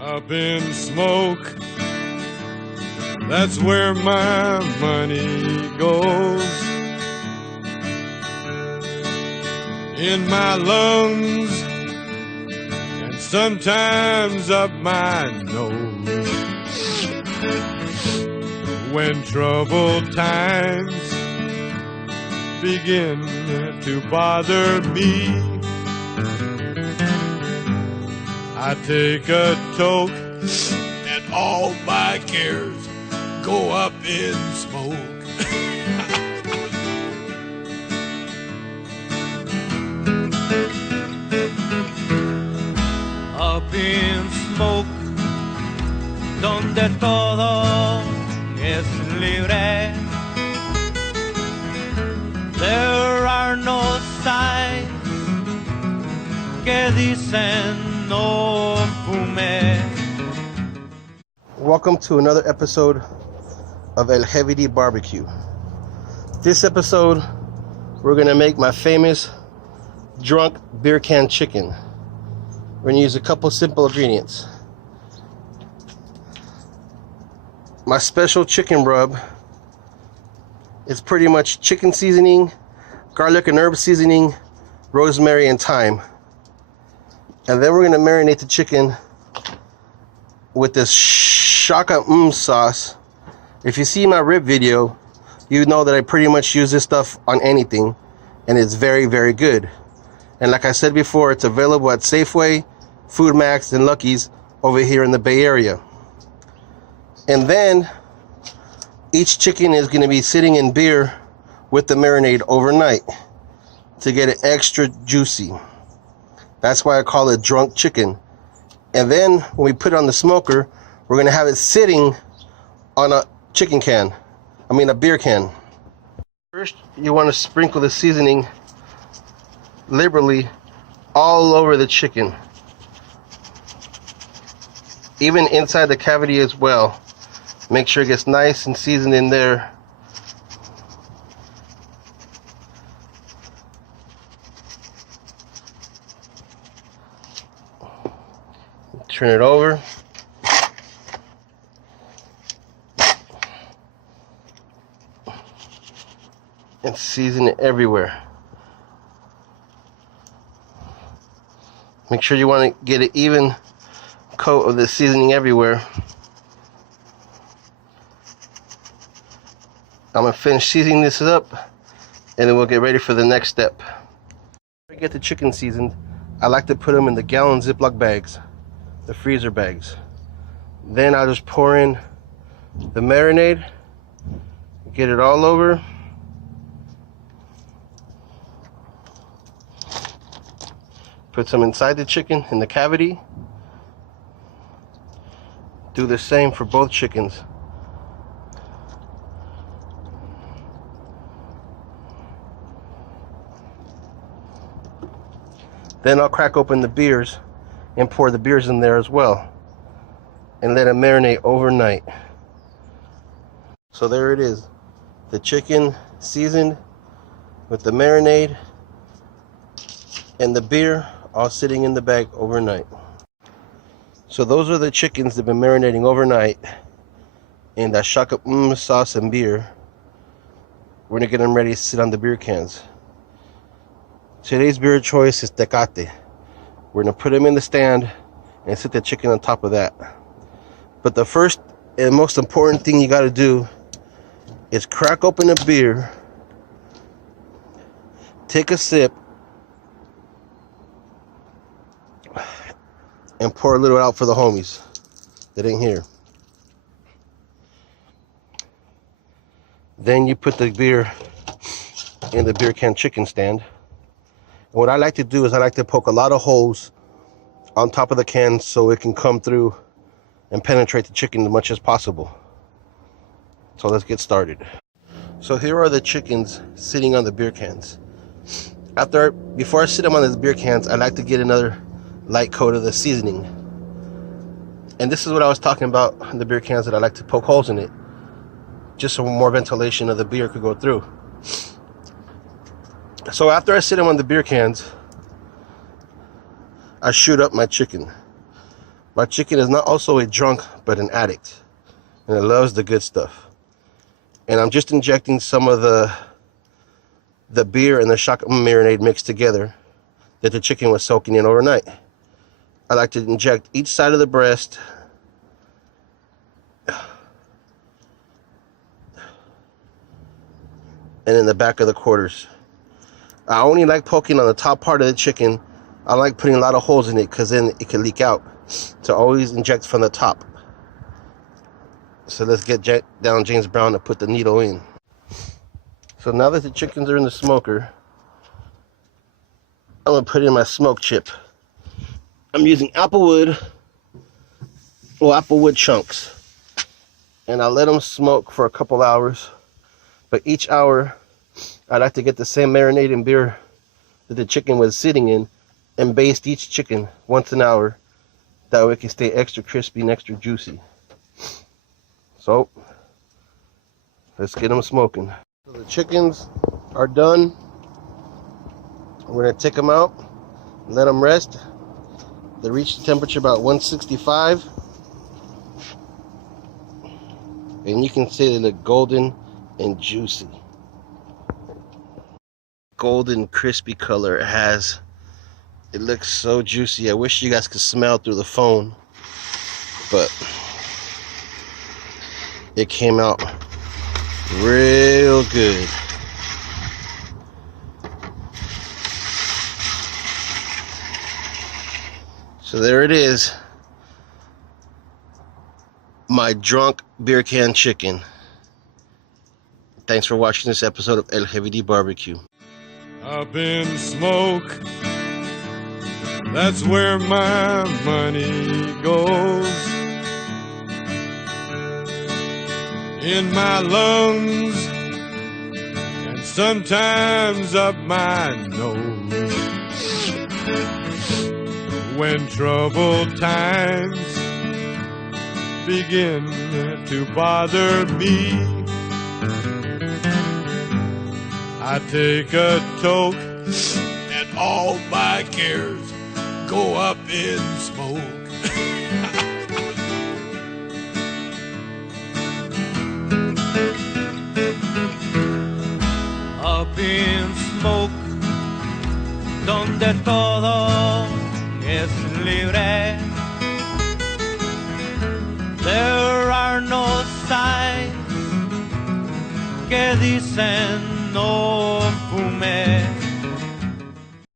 Up in smoke, that's where my money goes. In my lungs, and sometimes up my nose. When troubled times begin to bother me, I take a toke and all my cares go up in smoke. Up in smoke, donde todo es libre. There are no signs que dicen no fume. Welcome to another episode of El Heavy D Barbecue. This episode, we're gonna make my famous drunk beer can chicken. We're gonna use a couple simple ingredients. My special chicken rub is pretty much chicken seasoning, garlic and herb seasoning, rosemary and thyme. And then we're gonna marinate the chicken with this Shaka sauce. If you see my rib video, you know that I pretty much use this stuff on anything, and it's very, very good. And like I said before, it's available at Safeway, Food Max, and Lucky's over here in the Bay Area. And then each chicken is going to be sitting in beer with the marinade overnight to get it extra juicy. That's why I call it drunk chicken. And then when we put it on the smoker, we're going to have it sitting on a chicken can. A beer can. First, you want to sprinkle the seasoning liberally all over the chicken, even inside the cavity as well. Make sure it gets nice and seasoned in there. Turn it over. And season it everywhere. Make sure you want to get an even coat of the seasoning everywhere. I'm going to finish seasoning this up, and then we'll get ready for the next step. When I get the chicken seasoned, I like to put them in the gallon Ziploc bags, the freezer bags. Then I'll just pour in the marinade, get it all over. Put some inside the chicken in the cavity. Do the same for both chickens. Then I'll crack open the beers and pour the beers in there as well and let it marinate overnight. So there it is, the chicken seasoned with the marinade and the beer all sitting in the bag overnight. So those are the chickens that have been marinating overnight in that Shaka sauce and beer. We're gonna get them ready to sit on the beer cans. Today's beer choice is Tecate. We're gonna put them in the stand and sit the chicken on top of that. But the first and most important thing you gotta do is crack open a beer, take a sip, and pour a little out for the homies that ain't here. Then you put the beer in the beer can chicken stand. And what I like to do is I like to poke a lot of holes on top of the can so it can come through and penetrate the chicken as much as possible. So let's get started. So here are the chickens sitting on the beer cans. Before I sit them on the beer cans, I like to get another light coat of the seasoning. And this is what I was talking about in the beer cans, that I like to poke holes in it just so more ventilation of the beer could go through. So after I sit them on the beer cans, I shoot up my chicken. My chicken is not also a drunk, but an addict. And it loves the good stuff. And I'm just injecting some of the beer and the shotgun marinade mixed together that the chicken was soaking in overnight. I like to inject each side of the breast and in the back of the quarters. I only like poking on the top part of the chicken. I like putting a lot of holes in it because then it can leak out. So always inject from the top. So let's get down James Brown to put the needle in. So now that the chickens are in the smoker, I'm going to put in my smoke chip. I'm using applewood chunks. And I let them smoke for a couple hours. But each hour, I like to get the same marinade and beer that the chicken was sitting in and baste each chicken once an hour. That way it can stay extra crispy and extra juicy. So, let's get them smoking. So the chickens are done. We're going to take them out, let them rest. They reach the temperature about 165. And you can see they look golden and juicy. Golden crispy color it has. It looks so juicy. I wish you guys could smell through the phone, but it came out real good. So there it is, my drunk beer can chicken. Thanks for watching this episode of LGVD Barbecue. Up in smoke, that's where my money goes. In my lungs, and sometimes up my nose. When troubled times begin to bother me, I take a toke and all my cares go up in smoke. Up in smoke, donde todo es libre. There are no signs que dicen no fume.